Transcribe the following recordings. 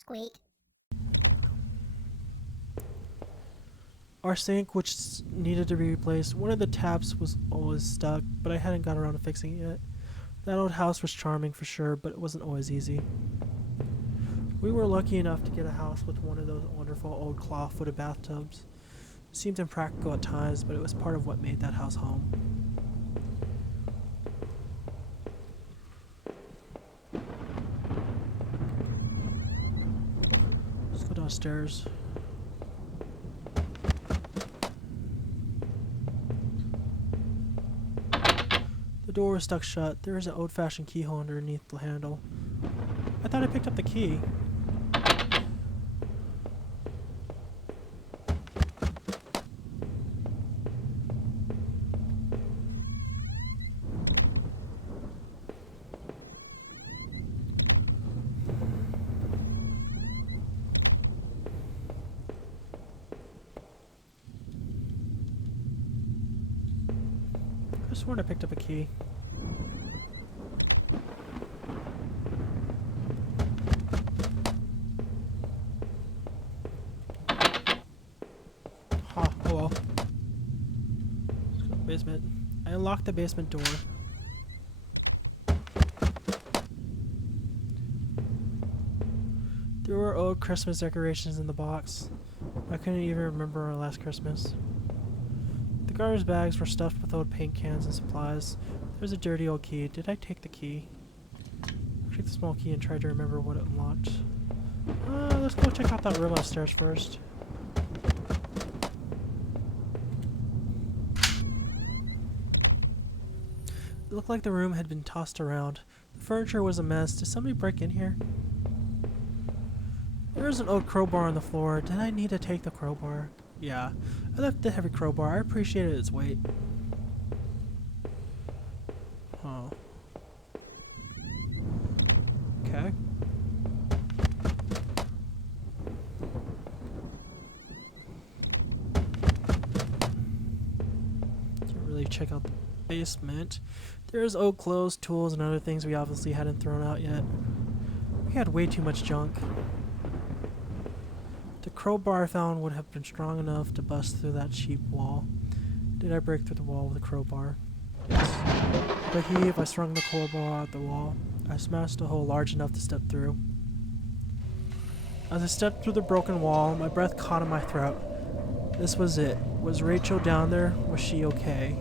Squeak. Our sink, which needed to be replaced, one of the taps was always stuck, but I hadn't got around to fixing it yet. That old house was charming for sure, but it wasn't always easy. We were lucky enough to get a house with one of those wonderful old claw-footed bathtubs. It seemed impractical at times, but it was part of what made that house home. Let's go downstairs. The door was stuck shut. There is an old-fashioned keyhole underneath the handle. I thought I picked up the key. I sworn I picked up a key. Ha, oh well. Let's go to the basement. I unlocked the basement door. There were old Christmas decorations in the box. I couldn't even remember our last Christmas. The garbage bags were stuffed with old paint cans and supplies. There was a dirty old key. Did I take the key? I took the small key and tried to remember what it unlocked. Let's go check out that room upstairs first. It looked like the room had been tossed around. The furniture was a mess. Did somebody break in here? There was an old crowbar on the floor. Did I need to take the crowbar? Yeah. I left the heavy crowbar. I appreciated its weight. Huh. Okay. Didn't really check out the basement. There's old clothes, tools, and other things we obviously hadn't thrown out yet. We had way too much junk. The crowbar I found would have been strong enough to bust through that cheap wall. Did I break through the wall with a crowbar? Yes. With a heave, I strung the crowbar out the wall. I smashed a hole large enough to step through. As I stepped through the broken wall, my breath caught in my throat. This was it. Was Rachel down there? Was she okay?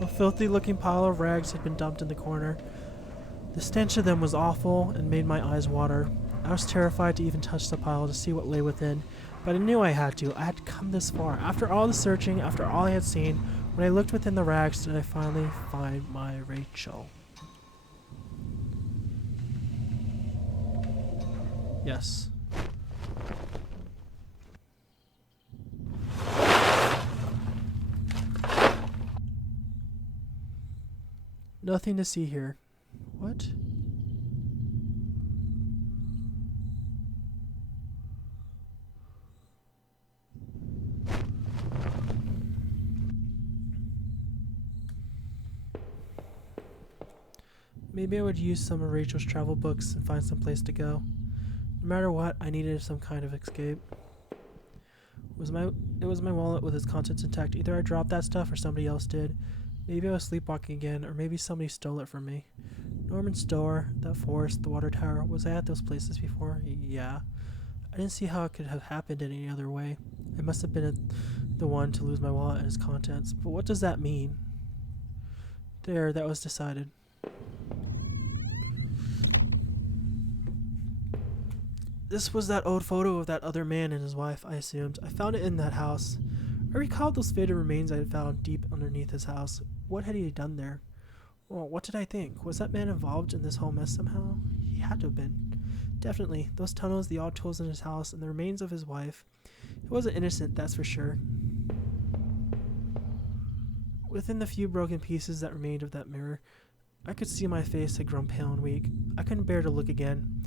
A filthy-looking pile of rags had been dumped in the corner. The stench of them was awful and made my eyes water. I was terrified to even touch the pile to see what lay within, but I knew I had to. I had come this far. After all the searching, after all I had seen, when I looked within the rags, did I finally find my Rachel? Yes. Nothing to see here. What? Maybe I would use some of Rachel's travel books and find some place to go. No matter what, I needed some kind of escape. It was my wallet with its contents intact. Either I dropped that stuff or somebody else did. Maybe I was sleepwalking again, or maybe somebody stole it from me. Norman's store, that forest, the water tower. Was I at those places before? Yeah. I didn't see how it could have happened in any other way. I must have been the one to lose my wallet and its contents. But what does that mean? There, that was decided. This was that old photo of that other man and his wife, I assumed. I found it in that house. I recalled those faded remains I had found deep underneath his house. What had he done there? Well, what did I think? Was that man involved in this whole mess somehow? He had to have been. Definitely. Those tunnels, the odd tools in his house, and the remains of his wife. He wasn't innocent, that's for sure. Within the few broken pieces that remained of that mirror, I could see my face had grown pale and weak. I couldn't bear to look again.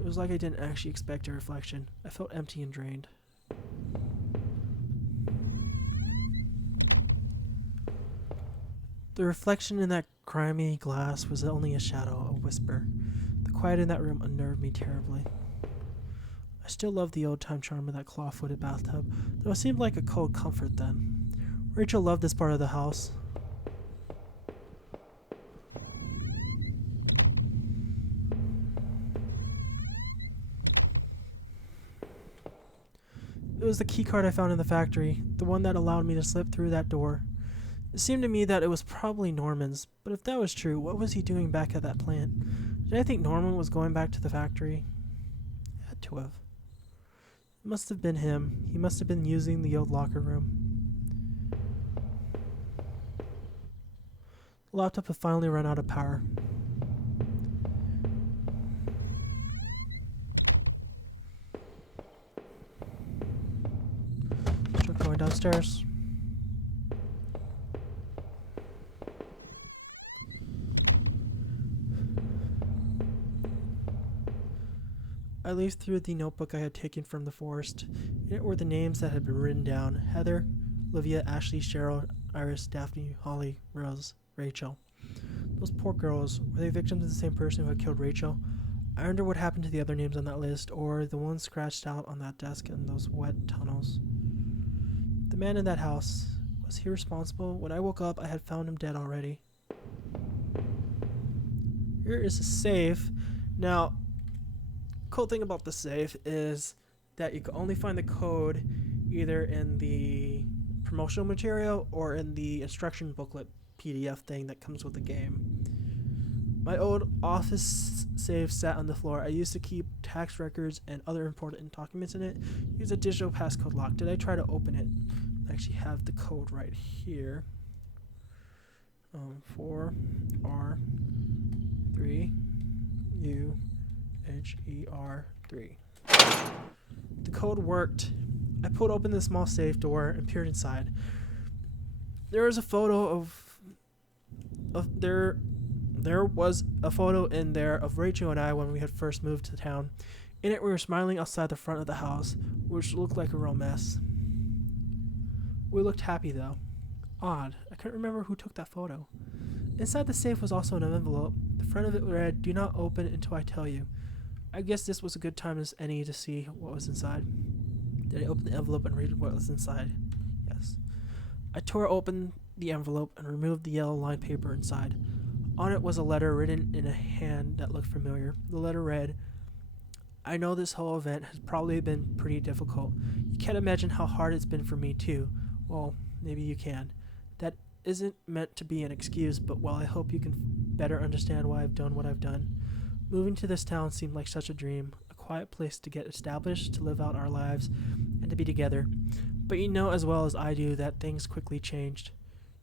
It was like I didn't actually expect a reflection. I felt empty and drained. The reflection in that grimy glass was only a shadow, a whisper. The quiet in that room unnerved me terribly. I still loved the old-time charm of that claw-footed bathtub, though it seemed like a cold comfort then. Rachel loved this part of the house. It was the key card I found in the factory, the one that allowed me to slip through that door. It seemed to me that it was probably Norman's, but if that was true, what was he doing back at that plant? Did I think Norman was going back to the factory? It had to have. It must have been him. He must have been using the old locker room. The laptop had finally run out of power. Start going downstairs. I leafed through the notebook I had taken from the forest. In it were the names that had been written down: Heather, Olivia, Ashley, Cheryl, Iris, Daphne, Holly, Rose, Rachel. Those poor girls, were they victims of the same person who had killed Rachel? I wonder what happened to the other names on that list, or the ones scratched out on that desk in those wet tunnels. The man in that house, was he responsible? When I woke up, I had found him dead already. Here is a safe. Now, cool thing about the safe is that you can only find the code either in the promotional material or in the instruction booklet PDF thing that comes with the game. My old office safe sat on the floor. I used to keep tax records and other important documents in it. Use a digital passcode lock. Did I try to open it? I actually have the code right here. 4R3UHER3. The code worked. I pulled open the small safe door and peered inside. There was a photo there was a photo in there of Rachel and I when we had first moved to town. In it, we were smiling outside the front of the house, which looked like a real mess. We looked happy, though. Odd. I couldn't remember who took that photo. Inside the safe was also an envelope. The front of it read, "Do not open until I tell you." I guess this was a good time as any to see what was inside. Did I open the envelope and read what was inside? Yes. I tore open the envelope and removed the yellow lined paper inside. On it was a letter written in a hand that looked familiar. The letter read, "I know this whole event has probably been pretty difficult. You can't imagine how hard it's been for me, too. Well, maybe you can. That isn't meant to be an excuse, but while I hope you can better understand why I've done what I've done. Moving to this town seemed like such a dream, a quiet place to get established, to live out our lives, and to be together. But you know as well as I do that things quickly changed.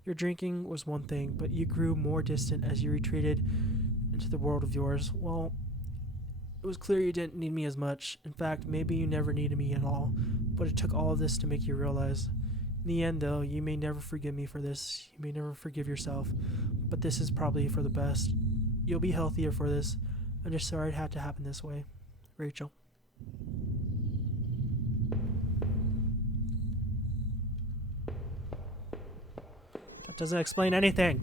Your drinking was one thing, but you grew more distant as you retreated into the world of yours. Well, it was clear you didn't need me as much. In fact, maybe you never needed me at all, but it took all of this to make you realize. In the end, though, you may never forgive me for this. You may never forgive yourself, but this is probably for the best. You'll be healthier for this. I'm just sorry it had to happen this way. Rachel." That doesn't explain anything.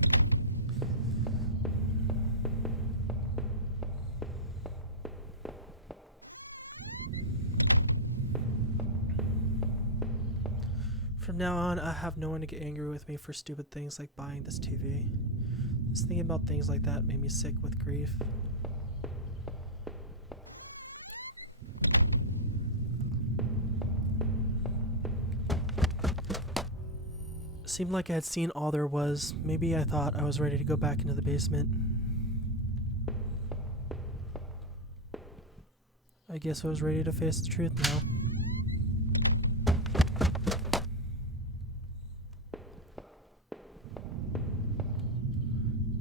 From now on, I have no one to get angry with me for stupid things like buying this TV. Just thinking about things like that made me sick with grief. It seemed like I had seen all there was. Maybe I thought I was ready to go back into the basement. I guess I was ready to face the truth now.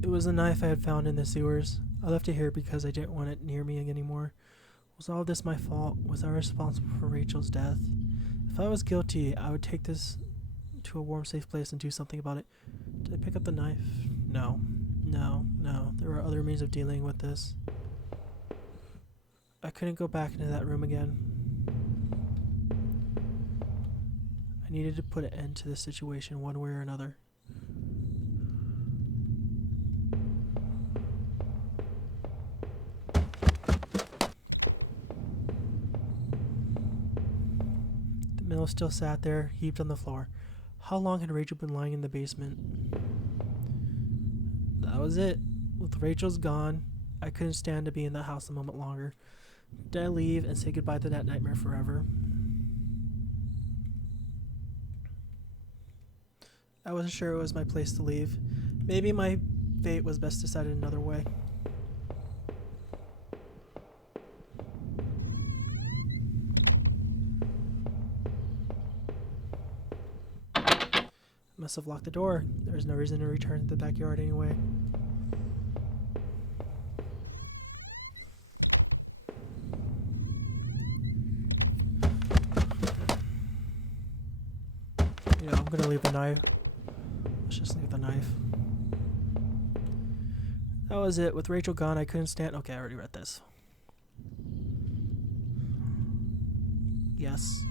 It was a knife I had found in the sewers. I left it here because I didn't want it near me anymore. Was all this my fault? Was I responsible for Rachel's death? If I was guilty, I would take this to a warm, safe place and do something about it. Did I pick up the knife? No. There were other means of dealing with this. I couldn't go back into that room again. I needed to put an end to this situation one way or another. The mail still sat there, heaped on the floor. How long had Rachel been lying in the basement? That was it. With Rachel's gone, I couldn't stand to be in that house a moment longer. Did I leave and say goodbye to that nightmare forever? I wasn't sure it was my place to leave. Maybe my fate was best decided another way. I must have locked the door. There was no reason to return to the backyard anyway. I'm gonna leave the knife. Let's just leave the knife. That was it. With Rachel gone, I couldn't stand. Okay, I already read this. Yes.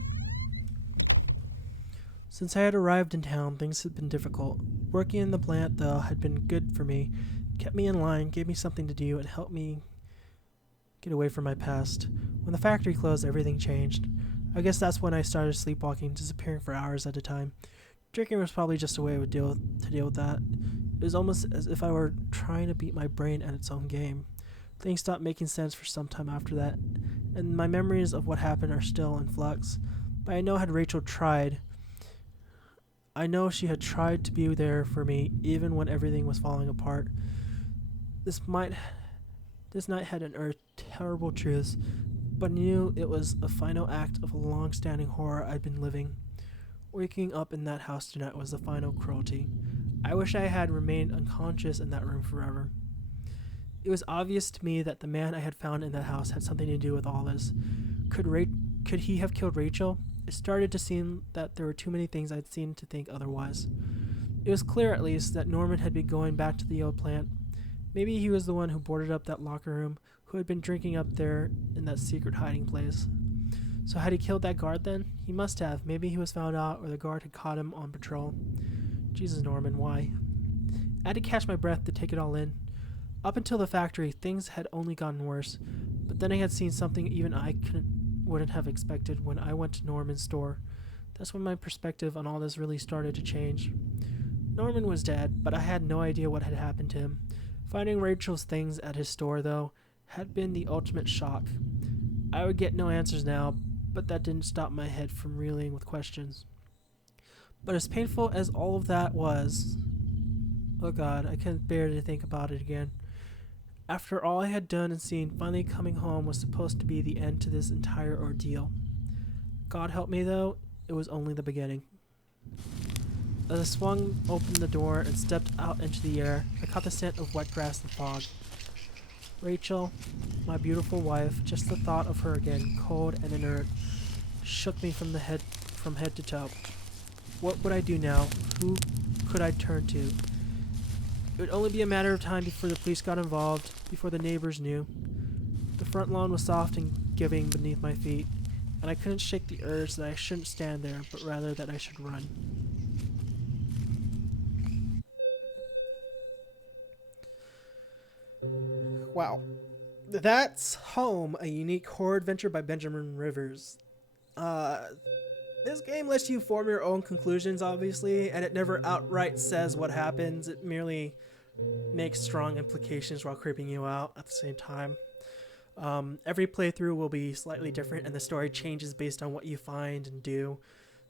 Since I had arrived in town, things had been difficult. Working in the plant, though, had been good for me. Kept me in line, gave me something to do, and helped me get away from my past. When the factory closed, everything changed. I guess that's when I started sleepwalking, disappearing for hours at a time. Drinking was probably just a way to deal with that. It was almost as if I were trying to beat my brain at its own game. Things stopped making sense for some time after that, and my memories of what happened are still in flux. But I know had Rachel tried, I know she had tried to be there for me even when everything was falling apart. This night had unearthed terrible truths, but I knew it was a final act of a long-standing horror I'd been living. Waking up in that house tonight was the final cruelty. I wish I had remained unconscious in that room forever. It was obvious to me that the man I had found in that house had something to do with all this. Could he have killed Rachel? It started to seem that there were too many things I'd seen to think otherwise. It was clear, at least, that Norman had been going back to the old plant. Maybe he was the one who boarded up that locker room, who had been drinking up there in that secret hiding place. So had he killed that guard then? He must have. Maybe he was found out, or the guard had caught him on patrol. Jesus, Norman, why? I had to catch my breath to take it all in. Up until the factory, things had only gotten worse, but then I had seen something even I wouldn't have expected when I went to Norman's store. That's when my perspective on all this really started to change. Norman was dead, but I had no idea what had happened to him. Finding Rachel's things at his store, though, had been the ultimate shock. I would get no answers now, but that didn't stop my head from reeling with questions. But as painful as all of that was, oh God, I couldn't bear to think about it again. After all I had done and seen, finally coming home was supposed to be the end to this entire ordeal. God help me, though, it was only the beginning. As I swung open the door and stepped out into the air, I caught the scent of wet grass and fog. Rachel, my beautiful wife, just the thought of her again, cold and inert, shook me from head to toe. What would I do now? Who could I turn to? It would only be a matter of time before the police got involved, before the neighbors knew. The front lawn was soft and giving beneath my feet, and I couldn't shake the urge that I shouldn't stand there, but rather that I should run. Wow. That's Home, a unique horror adventure by Benjamin Rivers. This game lets you form your own conclusions, obviously, and it never outright says what happens. It merely makes strong implications while creeping you out at the same time. Every playthrough will be slightly different, and the story changes based on what you find and do.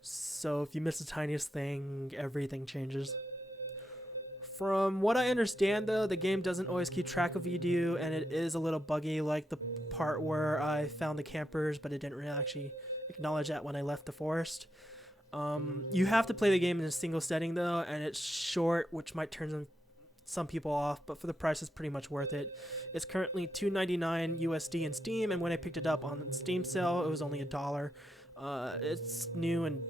So if you miss the tiniest thing, everything changes. From what I understand, though, the game doesn't always keep track of what you do, and it is a little buggy, like the part where I found the campers, but it didn't really actually acknowledge that when I left the forest. You have to play the game in a single setting, though, and it's short, which might turn some people off, but for the price, it's pretty much worth it. It's currently $2.99 USD in Steam, and when I picked it up on Steam sale, it was only $1. It's new and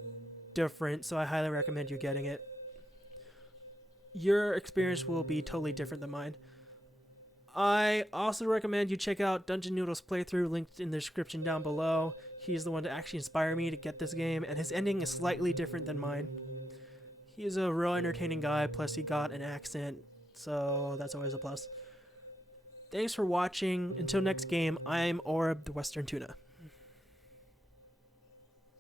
different, so I highly recommend you getting it. Your experience will be totally different than mine. I also recommend you check out Dungeon Noodle's playthrough, linked in the description down below. He's the one to actually inspire me to get this game, and his ending is slightly different than mine. He's a real entertaining guy, plus he got an accent, so that's always a plus. Thanks for watching. Until next game, I'm Oreb the Western Tuna.